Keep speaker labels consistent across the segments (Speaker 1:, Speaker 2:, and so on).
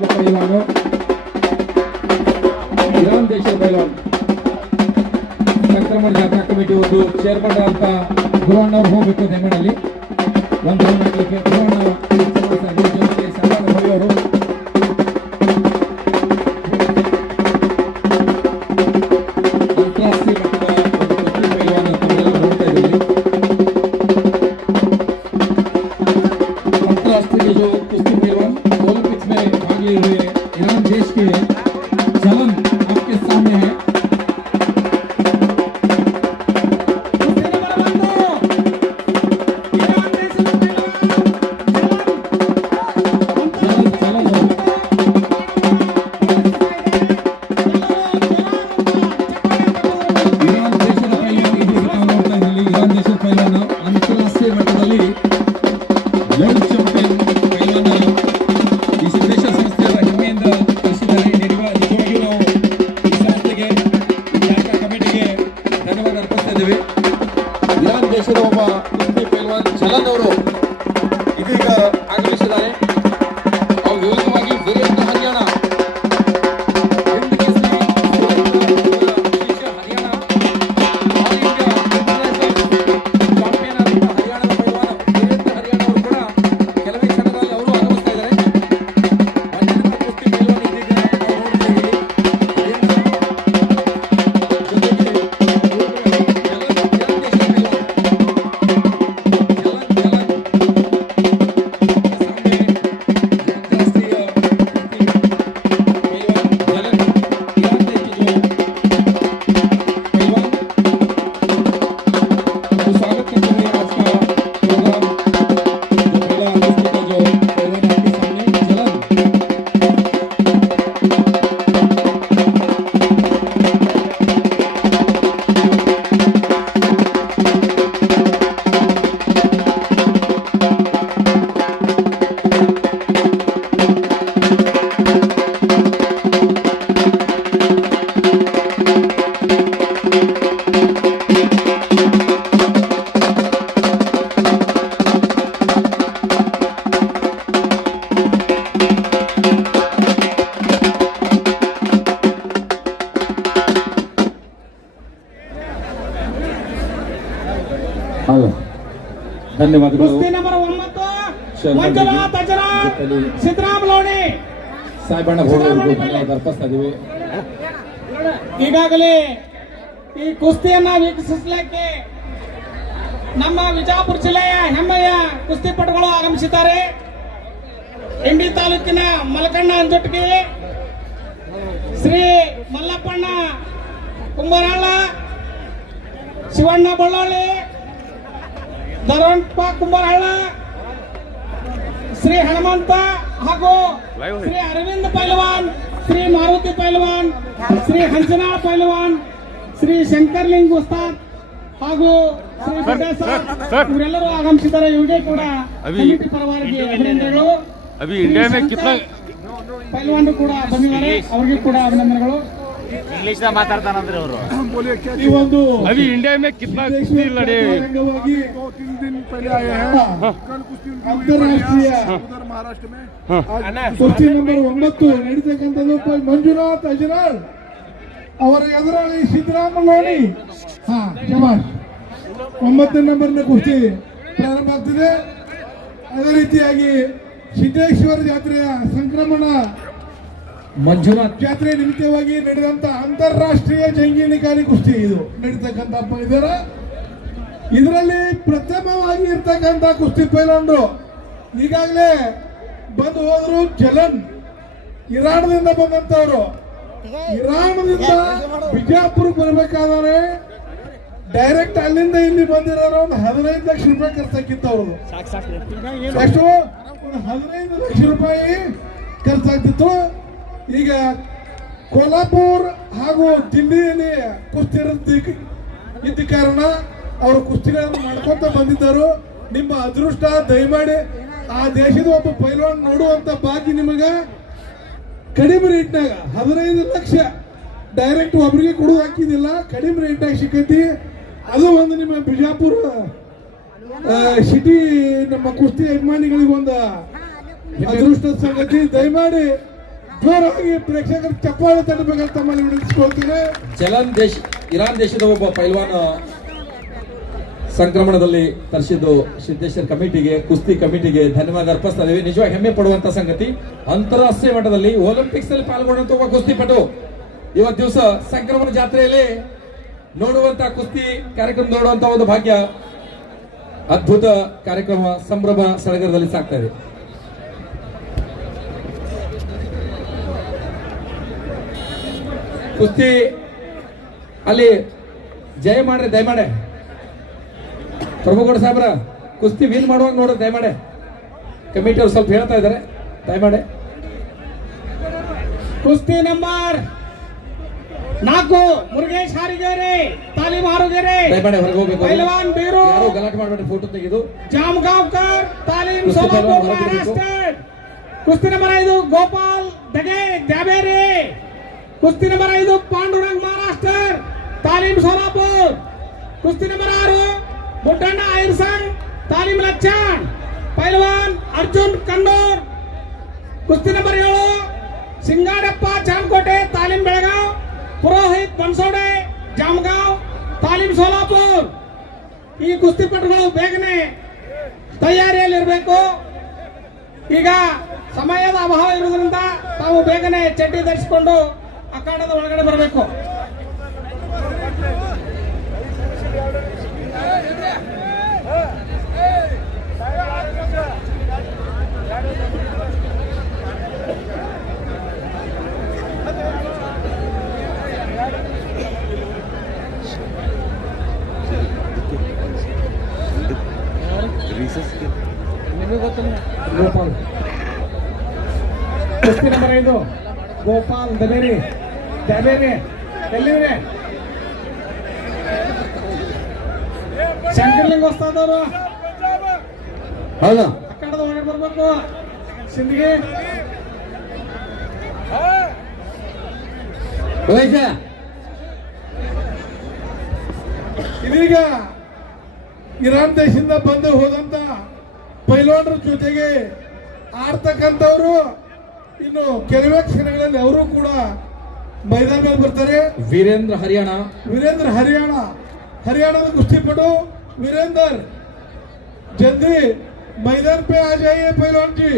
Speaker 1: Bharat ಪೈಲ್ವಾನು Iran ದೇಶದ ಪೈಲ್ವಾನ್ ಸಂಕ್ರಮಣ ಜಾತ್ರಾ committee ಒಂದು ಚೇರ್ಮನ್ ಆದಂತ ಗುರುವಣ್ಣವ್ರು ಹೋಗ್ಬೇಕು ಜಮೀನಲ್ಲಿ ಒಂದು ಹಾಕಲಿಕ್ಕೆ ಗುರುವಣ್ಣ ಧನ್ಯವಾದಗಳು.
Speaker 2: ಕುಸ್ತಿ ನಂಬರ್ ಒಂಬತ್ತು ಮಂಜುನಾಥ್ ಸಿದ್ದರಾಮ ಲೋಣಿ. ಈಗಾಗಲೇ ಈ ಕುಸ್ತಿಯನ್ನ ವೀಕ್ಷಿಸಲಿಕ್ಕೆ ನಮ್ಮ ವಿಜಯಪುರ ಜಿಲ್ಲೆಯ ಹೆಮ್ಮೆಯ ಕುಸ್ತಿಪಟುಗಳು ಆಗಮಿಸಿದ್ದಾರೆ. ಇಂಡಿ ತಾಲೂಕಿನ ಮಲಕಣ್ಣ ಅಂಜುಟ್ಗಿ ಶ್ರೀ ಮಲ್ಲಪ್ಪಣ್ಣ ಕುಂಬರಾಳ ಶಿವಣ್ಣ ಬಳ್ಳಾಳಿ ಧರಂಪ ಕುಂಬಾರಹಳ್ಳ ಶ್ರೀ ಹನುಮಂತ ಹಾಗೂ ಶ್ರೀ ಅರವಿಂದ್ ಪೈಲ್ವಾನ್ ಶ್ರೀ ಮಾರುತಿ ಪೈಲ್ವಾನ್ ಶ್ರೀ ಹಂಸನಾ ಪೈಲ್ವಾನ್ ಶ್ರೀ ಶಂಕರ್ಲಿಂಗ್ ಉಸ್ತಾದ್ ಹಾಗೂ ಶ್ರೀ ಇವರೆಲ್ಲರೂ ಆಗಮಿಸಿದ್ದಾರೆ ಇವರಿಗೆ ಕೂಡ ಪರವಾಗಿ ಅಭಿನಂದನೆಗಳು. ಪೈಲ್ವಾನ್ ಕೂಡ ಬಂದಿದ್ದಾರೆ ಅವರಿಗೂ ಕೂಡ ಅಭಿನಂದನೆಗಳು.
Speaker 3: ಇಂಗ್ಲಿಷ್ ಮಾತಾಡ್ತಾನಂದ್ರೆ ಅವರು
Speaker 4: ಈ ಒಂದು
Speaker 3: अभी इंडिया में
Speaker 2: ಕಿತ್ನಾ ನಂಬರ್ ಮಂಜುನಾಥ್ ಅಜರಾಳ್ ಅವರ ಎದುರಾಳಿ ಸಿದ್ದರಾಮ ಶಬಾಷ್. ಒಂಬತ್ತನೇ ನಂಬರ್ನ ಕುಸ್ತಿ ಪ್ರಾರಂಭ ಆಗ್ತದೆ. ಅದೇ ರೀತಿಯಾಗಿ ಸಿದ್ದೇಶ್ವರ ಜಾತ್ರೆಯ ಸಂಕ್ರಮಣ
Speaker 1: ಮಂಜುನಾಥ್.
Speaker 2: ಜಾತ್ರೆ ನಿಮಿತ್ತವಾಗಿ ನಡೆದಂತ ಅಂತಾರಾಷ್ಟ್ರೀಯ ಜಂಗೀನಿಕಾರಿ ಕುಸ್ತಿ ಇದು. ನಡೀತಕ್ಕಂತ ಇದರ. ಇದರಲ್ಲಿ ಪ್ರಥಮವಾಗಿ ಇರ್ತಕ್ಕಂಥ ಕುಸ್ತಿ ಪೈಲವಾನರು ಈಗಾಗಲೇ ಬಂದು ಹೋದ್ರು ಜಲನ್ ಇರಾನ್ದಿಂದ ಬಂದಂತವ್ರು ಇರಾನ್ದಿಂದ ಬಿಜಾಪುರಕ್ಕೆ ಬರ್ಬೇಕಾದ್ರೆ ಡೈರೆಕ್ಟ್ ಅಲ್ಲಿಂದ ಇಲ್ಲಿ ಬಂದಿರೋರು ಒಂದು ಹದಿನೈದು ಲಕ್ಷ ರೂಪಾಯಿ ಖರ್ಚಾಗಿತ್ತು ಎಷ್ಟು ಒಂದು ಹದಿನೈದು ಲಕ್ಷ ರೂಪಾಯಿ ಖರ್ಚಾಗ್ತಿತ್ತು. ಈಗ ಕೋಲ್ಹಾಪುರ್ ಹಾಗೂ ದಿಲ್ಲಿಯಲ್ಲಿ ಕುಸ್ತಿ ಇದ್ದ ಕಾರಣ ಅವರು ಕುಸ್ತಿಗಳನ್ನು ಮಾಡ್ಕೊಂತ ಬಂದಿದ್ದರು. ನಿಮ್ಮ ಅದೃಷ್ಟ ದಯಮಾಡಿ ಆ ದೇಶದ ಒಬ್ಬ ಪೈಲ್ವಾನ್ ನೋಡುವಂತ ಬಾಕಿ ನಿಮಗೆ. ಕಡಿಮೆ ರೇಟ್ನಾಗ ಹದಿನೈದು ಲಕ್ಷ ಡೈರೆಕ್ಟ್ ಒಬ್ಬರಿಗೆ ಕೊಡೋದು ಹಾಕಿದಿಲ್ಲ ಕಡಿಮೆ ರೇಟ್ನಾಗ ಸಿಕ್ಕತಿ. ಅದು ಒಂದು ನಿಮ್ಮ ಬಿಜಾಪುರ ಸಿಟಿ ನಮ್ಮ ಕುಸ್ತಿ ಅಭಿಮಾನಿಗಳಿಗೆ ಒಂದು ಅದೃಷ್ಟದ ಸಂಗತಿ. ದಯಮಾಡಿ ಜೋರಾಗಿ ಪ್ರೇಕ್ಷಕರು ಚಪ್ಪಾಳೆ
Speaker 1: ಚಲನ್ ದೇಶ, ಇರಾನ್ ದೇಶದ ಒಬ್ಬ ಪೈಲ್ವಾನ್
Speaker 5: ಸಂಕ್ರಮಣದಲ್ಲಿ ತರಿಸಿದ್ದು ಸಿದ್ದೇಶ್ವರ ಕಮಿಟಿಗೆ, ಕುಸ್ತಿ ಕಮಿಟಿಗೆ ಧನ್ಯವಾದ ಅರ್ಪಿಸ್ತಾ ಇದ್ದೀವಿ ನಿಜವಾಗಿ ಹೆಮ್ಮೆ ಪಡುವಂತ ಸಂಗತಿ, ಅಂತಾರಾಷ್ಟ್ರೀಯ ಮಟ್ಟದಲ್ಲಿ ಒಲಿಂಪಿಕ್ಸ್ನಲ್ಲಿ ಪಾಲ್ಗೊಂಡಂತ ಒಬ್ಬ ಕುಸ್ತಿ ಪಟು ಇವತ್ತು ದಿವಸ ಸಂಕ್ರಮಣ ಜಾತ್ರೆಯಲ್ಲಿ ನೋಡುವಂತ ಕುಸ್ತಿ ಕಾರ್ಯಕ್ರಮ, ನೋಡುವಂತ ಒಂದು ಭಾಗ್ಯ, ಅದ್ಭುತ ಕಾರ್ಯಕ್ರಮ, ಸಂಭ್ರಮ ಸಡಗರದಲ್ಲಿ ಸಾಕ್ತಾ ಇದೆ ಕುಸ್ತಿ ಅಲ್ಲಿ ಜಯ ಮಾಡ್ರಿ ದಯಮಾಡೆ. ಪ್ರಭುಗೌಡ ಸಾಹೇಬ್ರ ಕುಸ್ತಿ ವಿನ್ ಮಾಡುವಾಗ ನೋಡ್ರಿ ದಯಮಾಡೆ. ಕಮಿಟಿ ಅವ್ರು ಸ್ವಲ್ಪ ಹೇಳ್ತಾ ಇದ್ದಾರೆ ದಯಮಾಡೆ.
Speaker 6: ಕುಸ್ತಿ ನಂಬರ್ ನಾಲ್ಕು ಮುರುಗೇಶ್ ಹಾರಿಗೆರೆ ತಾಲೀಮ್ ಹಾರುಗೆರೆ.
Speaker 5: ದಯಮಾಡೆ ಹೊರಗೆ ಹೋಗ್ಬೇಕು.
Speaker 6: ಪೈಲವಾನ್ ಬೀರು.
Speaker 5: ಯಾರು ಗಲಾಟೆ ಮಾಡಬೇಡಿ ಫೋಟೋ ತೆಗೆದು.
Speaker 6: ಜಾಮಗಾಂವ್ಕರ್ ತಾಲೀಮ್ ಸೋಲಾಪುರ್ ಮಹಾರಾಷ್ಟ್ರ ಕುಸ್ತಿ ನಂಬರ್ ಐದು ಗೋಪಾಲ್ ದಗೆ ದ್ಯಾಬೇರೆ. ಕುಸ್ತಿ ನಂಬರ್ ಐದು ಪಾಂಡುರಂಗ್ ಮಹಾರಾಷ್ಟ್ರ ತಾಲೀಮ್ ಸೋಲಾಪುರ್ ಕುಸ್ತಿ ನಂಬರ್ ಆರು ಬುಡ್ಡಣ್ಣ ಐರ್ಸಂಗ್ ತಾಲೀಮ್ ಲಚ್ಚಾಣ್ ಪೈಲ್ವಾನ್ ಅರ್ಜುನ್ ಕಣ್ಣೂರ್ ಕುಸ್ತಿ ನಂಬರ್ ಏಳು ಸಿಂಗಾಡಪ್ಪ ಚಾಮಕೋಟೆ ತಾಲೀಮ್ ಬೆಳಗಾವ್ ಪುರೋಹಿತ್ ಬನ್ಸೋಡೆ ಜಾಮಗಾಂವ್ ತಾಲೀಮ್ ಸೋಲಾಪುರ್ ಈ ಕುಸ್ತಿಪಟುಗಳು ಬೇಗನೆ ತಯಾರಿಯಲ್ಲಿರಬೇಕು ಈಗ ಸಮಯದ ಅಭಾವ ಇರುವುದರಿಂದ ತಾವು ಬೇಗನೆ ಚಡ್ಡಿ ಧರಿಸಿಕೊಂಡು ಅಖಾಡದ ಒಳಗಡೆ ಬರಬೇಕು. ಗೋಪಾಲ್ ಕುಸ್ತಿ ನಂಬರ್ ಐದು. ಗೋಪಾಲ್ ದಬೇರಿ. ದಬೇರಿ. ಎಲ್ಲಿವ್ರೆ? ಶಂಕರ್ಲಿಂಗ ಹೊಸ್ತಾದವರು
Speaker 5: ಹೌದಾ.
Speaker 6: ಅಖಾಡದ ಬರಬೇಕು. ಬರ್ಬೇಕು ಸಿಂಧಿಗೆ
Speaker 2: ಇದೀಗ ಇರಾನ್ ದೇಶದಿಂದ ಬಂದು ಹೋದಂತ ಪೈಲ್ವಾನರ ಜೊತೆಗೆ ಆಡ್ತಕ್ಕಂಥವ್ರು ಇನ್ನು ಕೆಲವೇ ಕ್ಷಣಗಳಲ್ಲಿ ಅವರು ಕೂಡ ಮೈದಾನ ಮೇಲೆ ಬರ್ತಾರೆ
Speaker 5: ವೀರೇಂದ್ರ ಹರಿಯಾಣ
Speaker 2: वीरेंद्र हरियाणा हरियाणा में कुश्तीपटु वीरेंद्र जल्दी मैदान पे आ जाइए पहलवान जी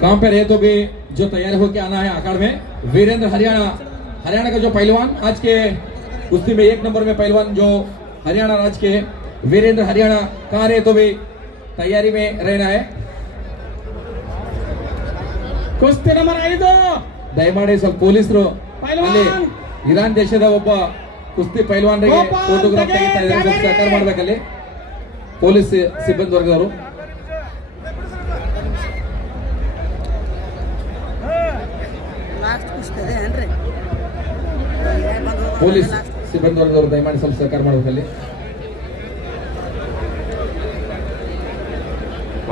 Speaker 5: कहाँ पे रहे तो भी जो तैयार होके आना है अखाड़ में वीरेंद्र हरियाणा हरियाणा का जो पहलवान आज के कुश्ती में एक नंबर में पहलवान जो हरियाणा राज्य के वीरेंद्र हरियाणा कहाँ रहे तो भी तैयारी में रहना है
Speaker 6: ಕುಸ್ತಿ ನಂಬರ್ ಐದು
Speaker 5: ದಯಮಾಡಿ ಸ್ವಲ್ಪ ಪೊಲೀಸರು
Speaker 6: ಪೈಲ್ವಾನ್!
Speaker 5: ಅಲ್ಲಿ ಇರಾನ್ ದೇಶದ ಒಬ್ಬ ಕುಸ್ತಿ ಪೈಲ್ವಾನ್ರಿಗೆ
Speaker 6: ಗೋಪಾಲ್
Speaker 5: ಫೋಟೋಗ್ರಾಫ್
Speaker 6: ತೆಗೆ,
Speaker 5: ತೆಗಿತಾ ಇದ್ದಾರೆ. ಸ್ವಲ್ಪ ಸಹಕಾರ ಮಾಡ್ಬೇಕಲ್ಲಿ. ಪೊಲೀಸ್ ಸಿಬ್ಬಂದಿ ವರ್ಗದವರು ಪೊಲೀಸ್ ಸಿಬ್ಬಂದಿ ವರ್ಗದವರು ದಯಮಾಡಿ ಸ್ವಲ್ಪ ಸಹಕಾರ ಮಾಡ್ಬೇಕಲ್ಲಿ.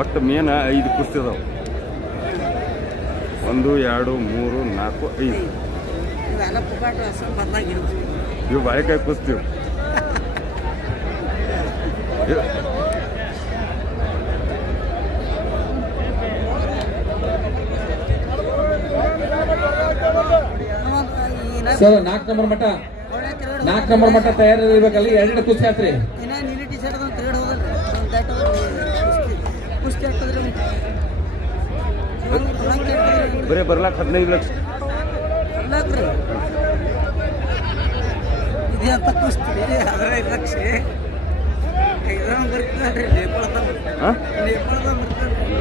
Speaker 3: ಒಟ್ಟು ಮೇನ್ ಐದು ಕುಸ್ತಿ ಅದಾವ. ಒಂದು ಎರಡು ಮೂರು ನಾಲ್ಕು ಐದು. ಇವು ಬಾಳೆಕಾಯಿ ಕುಸ್ತಿ ಇವು. ಇವ್-
Speaker 5: ಸರ್ ನಾಲ್ಕು ನಂಬರ್ ಮಠ. ನಾಲ್ಕು ನಂಬರ್ ಮಠ ತಯಾರಿರ್ಬೇಕಲ್ಲಿ ಎರಡೆರಡು ಕುಸ್ತಿ ಆತ್ರಿ
Speaker 3: ಬರೀ ಬರ್ಲಾಕ್ ಹದಿನೈದು ಲಕ್ಷ.
Speaker 7: ಲಕ್ಷ.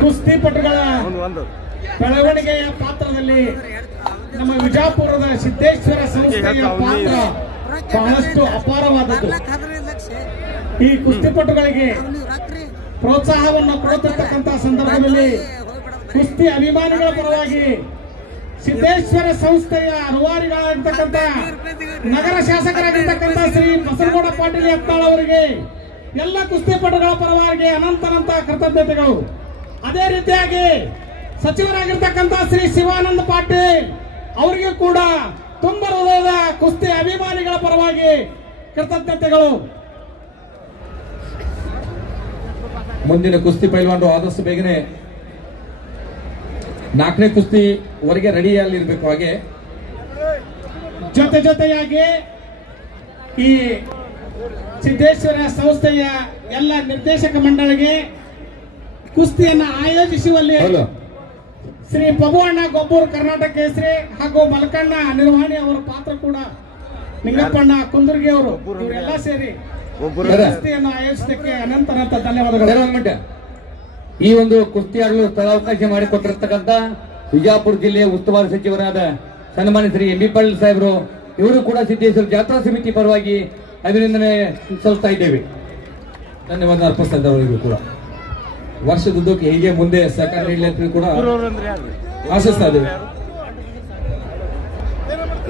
Speaker 6: ಕುಸ್ತಿಪಟುಗಳ
Speaker 3: ಒಂದು ಒಂದು.
Speaker 6: ಬೆಳವಣಿಗೆಯ ಪಾತ್ರದಲ್ಲಿ ನಮ್ಮ ವಿಜಾಪುರದ ಸಿದ್ದೇಶ್ವರ ಸಂಸ್ಥೆಯ ಪಾತ್ರ ಬಹಳಷ್ಟು ಅಪಾರವಾದದ್ದು. ಈ ಕುಸ್ತಿಪಟುಗಳಿಗೆ ಪ್ರೋತ್ಸಾಹವನ್ನು ಕೊಡುತ್ತಿರ್ತಕ್ಕಂತಹ ಸಂದರ್ಭದಲ್ಲಿ ಕುಸ್ತಿ ಅಭಿಮಾನಿಗಳ ಪರವಾಗಿ ಸಿದ್ದೇಶ್ವರ ಸಂಸ್ಥೆಯ ಅನುವಾರಿಗಳಾಗಿರ್ತಕ್ಕಂಥ ನಗರ ಶಾಸಕರಾಗಿರ್ತಕ್ಕಂಥ ಶ್ರೀ ಬಸನಗೌಡ ಪಾಟೀಲ್ ಯತ್ನಾಳ್ ಅವರಿಗೆ ಎಲ್ಲ ಕುಸ್ತಿಪಟುಗಳ ಪರವಾಗಿ ಅನಂತನಂತ ಕೃತಜ್ಞತೆಗಳು. ಅದೇ ರೀತಿಯಾಗಿ ಸಚಿವರಾಗಿರ್ತಕ್ಕಂಥ ಶ್ರೀ ಶಿವಾನಂದ ಪಾಟೀಲ್ ಅವರಿಗೂ ಕೂಡ ತುಂಬ ಹೃದಯದ ಕುಸ್ತಿ ಅಭಿಮಾನಿಗಳ ಪರವಾಗಿ ಕೃತಜ್ಞತೆಗಳು.
Speaker 5: ಮುಂದಿನ ಕುಸ್ತಿ ಪೈಲ್ವಾನರು ಆದಷ್ಟು ಬೇಗನೆ ನಾಲ್ಕನೇ ಕುಸ್ತಿ ಹೊರಗೆ ರೆಡಿಯಲ್ಲಿ ಇರಬೇಕು ಹಾಗೆ
Speaker 6: ಜೊತೆ ಜೊತೆಯಾಗಿ ಈ ಸಿದ್ದೇಶ್ವರ ಸಂಸ್ಥೆಯ ಎಲ್ಲ ನಿರ್ದೇಶಕ ಮಂಡಳಿಗೆ ಕುಸ್ತಿಯನ್ನು ಆಯೋಜಿಸುವಲ್ಲಿ ಶ್ರೀ ಪಬುವಣ್ಣ ಗೊಬ್ಬೂರು ಕರ್ನಾಟಕ ಕೇಸರಿ ಹಾಗೂ ಮಲಕಣ್ಣ ನಿರ್ವಹಣೆ ಅವರ ಪಾತ್ರ ಕೂಡ ನಿಂಗಪ್ಪಣ್ಣ ಕುಂದರ್ಗಿ ಅವರು ಇವರೆಲ್ಲ ಸೇರಿ. ಕುಸ್ತಿಯನ್ನು ಆಯೋಜಿಸಲಿಕ್ಕೆ ಅನಂತ ಅನಂತ ಧನ್ಯವಾದಗಳು.
Speaker 5: ಈ ಒಂದು ಕುಸ್ತಿ ಆಡಲು ಸ್ಥಳಾವಕಾಶ ಮಾಡಿಕೊಟ್ಟಿರ್ತಕ್ಕಂಥ ವಿಜಯಪುರ ಜಿಲ್ಲೆಯ ಉಸ್ತುವಾರಿ ಸಚಿವರಾದ ಸನ್ಮಾನ್ಯ ಶ್ರೀ ಎಂ ಬಿ ಪಾಟೀಲ್ ಸಾಹೇಬರು, ಇವರು ಕೂಡ ಸಿದ್ದೇಶ್ವರ ಜಾತ್ರಾ ಸಮಿತಿ ಪರವಾಗಿ ಅಭಿನಂದನೆ ಸಲ್ಲಿಸ್ತಾ ಇದ್ದೇವೆ. ಧನ್ಯವಾದ ಅರ್ಪಿಸ್ತಾ ಇದ್ದೇವೆ ಅವರಿಗೂ ಕೂಡ. ವರ್ಷದುದ್ದಕ್ಕೆ ಹೀಗೆ ಮುಂದೆ ಸಹಕಾರ ನೀಡಲಿ ಅಂತ ಕೂಡ ಆಶಿಸ್ತಾ ಇದ್ದೇವೆ.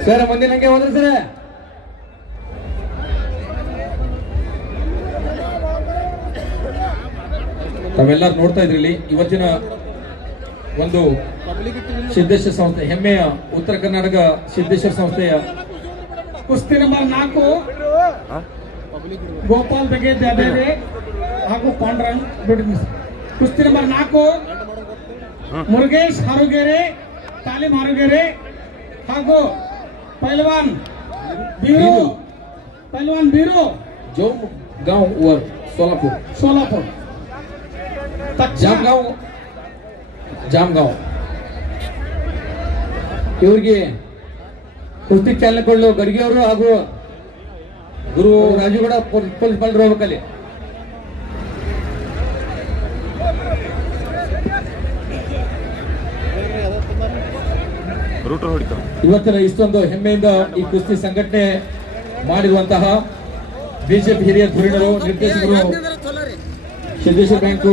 Speaker 5: ಸರ್, ಮುಂದಿನ ಹಂಗೆ ಹೋದ್ರೆ ಸರ್. ತಾವೆಲ್ಲರೂ ನೋಡ್ತಾ ಇದ್ರಲ್ಲಿ ಇವತ್ತಿನ ಒಂದು ಸಿದ್ದೇಶ್ವರ ಸಂಸ್ಥೆ ಹೆಮ್ಮೆಯ ಉತ್ತರ ಕರ್ನಾಟಕ ಸಿದ್ದೇಶ್ವರ ಸಂಸ್ಥೆಯ
Speaker 6: ಕುಸ್ತಿ ನಂಬರ್ ನಾಲ್ಕು ಗೋಪಾಲ್ ಬಗ್ಗೆ ಜಾದೇವೆ ಹಾಗೂ ಪಾಂಡ್ರಂಗ್ ಕುಸ್ತಿ ನಂಬರ್ ನಾಲ್ಕು ಮುರುಗೇಶ್ ಹಾರುಗೆರೆ ತಾಲೀಮ್ ಹಾರುಗೆರೆ ಹಾಗೂ ಪೈಲ್ವಾನ್ ಬೀರು ಪೈಲ್ವಾನ್ ಬೀರು
Speaker 5: ಜೋಮ್ ಗಾಂವ್
Speaker 6: ಸೋಲಾಪುರ್. ಸೋಲಾಪುರ್.
Speaker 5: ಜಾಮ್ಗಾಂವ್. ಜಾಮ್ಗಾಂವ್. ಇವರಿಗೆ ಕುಸ್ತಿ ಚಾಲನೆಗಳು ಕೊಡಲು ಗಡ್ಗೆ ಅವರು ಹಾಗೂ ಗುರು ರಾಜುಗೌಡ ಪೊಲೀಸ್ ಬಾಲರು ಹೋಗ್ಬೇಕಲ್ಲಿ. ಇವತ್ತಿನ ಇಷ್ಟೊಂದು ಹೆಮ್ಮೆಯಿಂದ ಈ ಕುಸ್ತಿ ಸಂಘಟನೆ ಮಾಡಿರುವಂತಹ ಬಿಜೆಪಿ ಹಿರಿಯ ಧುರೀಣರು ನಿರ್ದೇಶಕರು ಸಿದ್ದೇಶ್ವರ ಬ್ಯಾಂಕು.